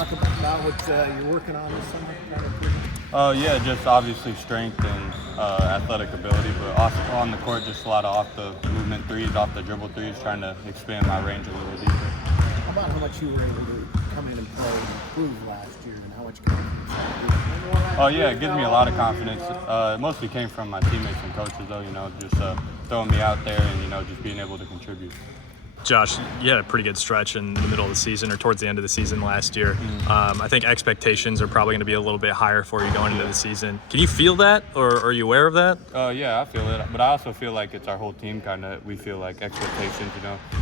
Talk about what you're working on this summer. Yeah, just obviously strength and athletic ability, but also on the court, just a lot of off the movement threes, off the dribble threes, trying to expand my range a little deeper. How about how much you were able to come in and play and improve last year, and how much confidence that Oh yeah, it gives me a lot of confidence. It mostly came from my teammates and coaches, though. Just throwing me out there and just being able to contribute. Josh, you had a pretty good stretch in the middle of the season or towards the end of the season last year. I think expectations are probably going to be a little bit higher for you going into the season. Can you feel that, or are you aware of that? Yeah, I feel it, but I also feel like it's our whole team we feel like expectations.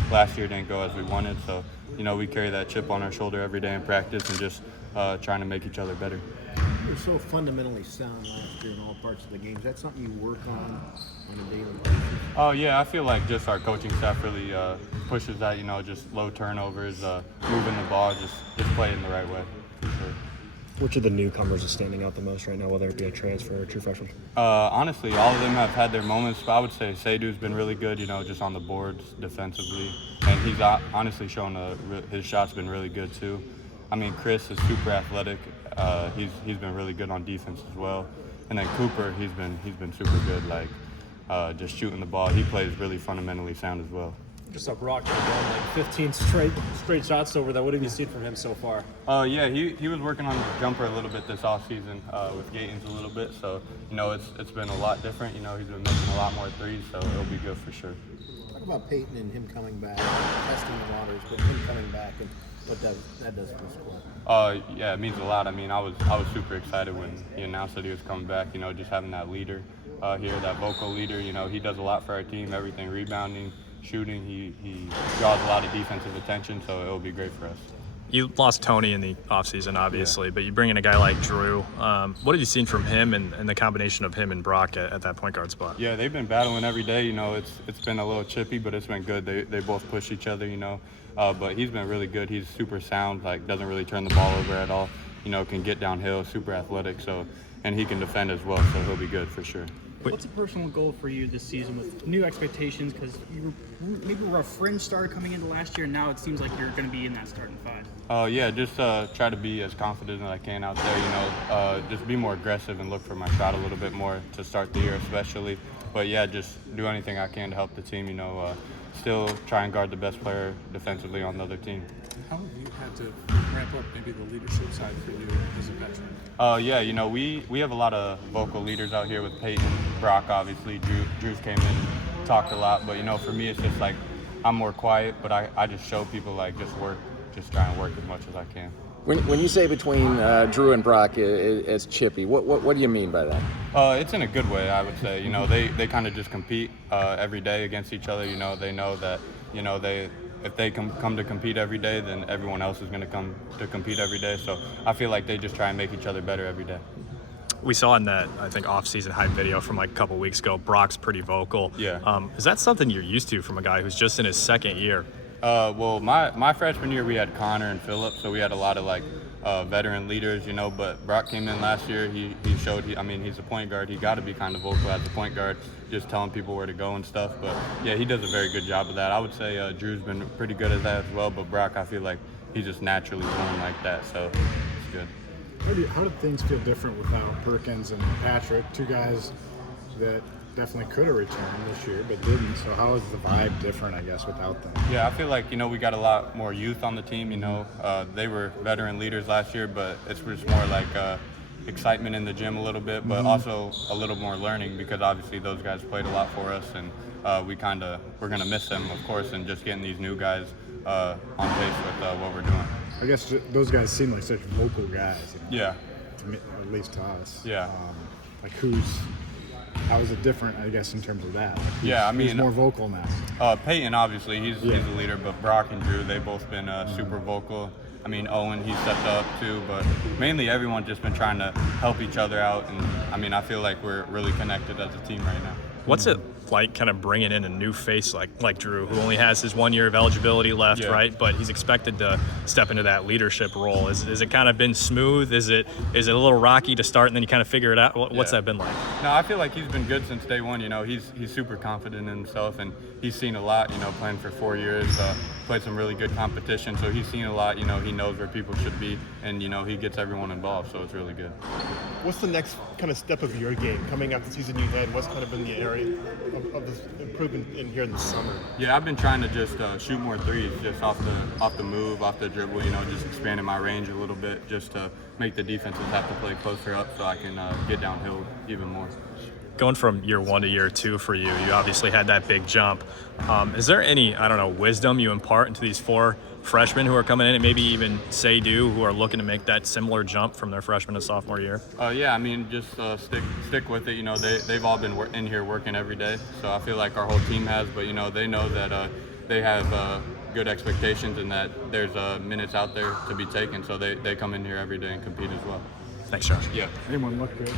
Last year didn't go as we wanted, so we carry that chip on our shoulder every day in practice and just trying to make each other better. you're so fundamentally sound last year in all parts of the game. Is that something you work on a daily basis? Oh yeah, I feel like just our coaching staff really pushes that. Just low turnovers, moving the ball, just play in the right way. For sure. Which of the newcomers is standing out the most right now, whether it be a transfer or a true freshman? Honestly, all of them have had their moments, but I would say Seidu's been really good, just on the boards defensively. And he's honestly shown his shot's been really good too. I mean, Chris is super athletic. He's been really good on defense as well. And then Cooper, he's been super good, just shooting the ball. He plays really fundamentally sound as well. Just saw Brock go down like 15 straight shots over that. What have you seen from him so far? Yeah, he was working on the jumper a little bit this offseason with Gatins a little bit. So, it's been a lot different. He's been making a lot more threes, so it'll be good for sure. Talk about Peyton and him coming back, testing the waters, but him coming back and what that does for the squad. Yeah, it means a lot. I mean, I was super excited when he announced that he was coming back. Just having that leader here, that vocal leader. He does a lot for our team. Everything, rebounding, shooting. He draws a lot of defensive attention, so it'll be great for us. You lost Tony in the offseason, obviously, but you bring in a guy like Drew. What have you seen from him and the combination of him and Brock at that point guard spot? Yeah, they've been battling every day. It's been a little chippy, but it's been good. They both push each other, but he's been really good. He's super sound, doesn't really turn the ball over at all. Can get downhill, super athletic, and he can defend as well, so he'll be good for sure. What's a personal goal for you this season with new expectations? Because maybe we're a fringe starter coming into last year, and now it seems like you're going to be in that starting five. Yeah, just try to be as confident as I can out there. Just be more aggressive and look for my shot a little bit more to start the year, especially. But yeah, just do anything I can to help the team. Still try and guard the best player defensively on the other team. How have you had to ramp up maybe the leadership side for you as a veteran? Yeah, we have a lot of vocal leaders out here with Peyton, Brock, obviously. Drew's came in, talked a lot, but for me it's just I'm more quiet, but I just show people just try and work as much as I can. When you say between Drew and Brock it's chippy, what do you mean by that? It's in a good way, I would say. They kind of just compete every day against each other. They know that if they come to compete every day, then everyone else is going to come to compete every day. So I feel like they just try and make each other better every day. We saw in that, I think, off-season hype video from a couple weeks ago, Brock's pretty vocal. Yeah. Is that something you're used to from a guy who's just in his second year? Well, my freshman year we had Connor and Phillip, so we had a lot of veteran leaders, but Brock came in last year. He showed. He's a point guard. He got to be kind of vocal as a point guard, just telling people where to go and stuff. But yeah, he does a very good job of that. I would say Drew's been pretty good at that as well. But Brock, I feel like he's just naturally born like that, so it's good. How did things feel different without Perkins and Patrick, two guys that definitely could have returned this year but didn't? So how is the vibe different, I guess, without them? Yeah, I feel like we got a lot more youth on the team. They were veteran leaders last year, but it's just more excitement in the gym a little bit, but also a little more learning because obviously those guys played a lot for us, and we're gonna miss them, of course, and just getting these new guys on pace with what we're doing. I guess those guys seem like such vocal guys. Yeah. At least to us. Yeah. How is it different, I guess, in terms of that? Who's more vocal now? Peyton, obviously, he's the leader, but Brock and Drew, they've both been super vocal. Owen, he stepped up too, but mainly everyone's just been trying to help each other out, and I feel like we're really connected as a team right now. What's it like kind of bringing in a new face like Drew, who only has his 1 year of eligibility left, Yeah. right? But he's expected to step into that leadership role. Is it kind of been smooth? Is it a little rocky to start and then you kind of figure it out? What's Yeah. that been like? No, I feel like he's been good since day one. You know, he's super confident in himself, and he's seen a lot. You know, playing for 4 years, played some really good competition, so he's seen a lot. You know, he knows where people should be, and you know, he gets everyone involved, so it's really good. What's the next kind of step of your game coming out the season you had? What's kind of been the area of this improvement in here in the summer? Yeah, I've been trying to just shoot more threes, just off the move, off the dribble. You know, just expanding my range a little bit, just to make the defenses have to play closer up, so I can get downhill even more. Going from year 1 to year 2 for you, you obviously had that big jump. Is there any, I don't know, wisdom you impart into these 4 freshmen who are coming in, and maybe even Say-Do, who are looking to make that similar jump from their freshman to sophomore year? Yeah, I mean, just stick with it. You know, they've all been in here working every day, so I feel like our whole team has. But you know, they know that they have good expectations and that there's minutes out there to be taken, so they come in here every day and compete as well. Thanks, Josh. Yeah. Anyone look good?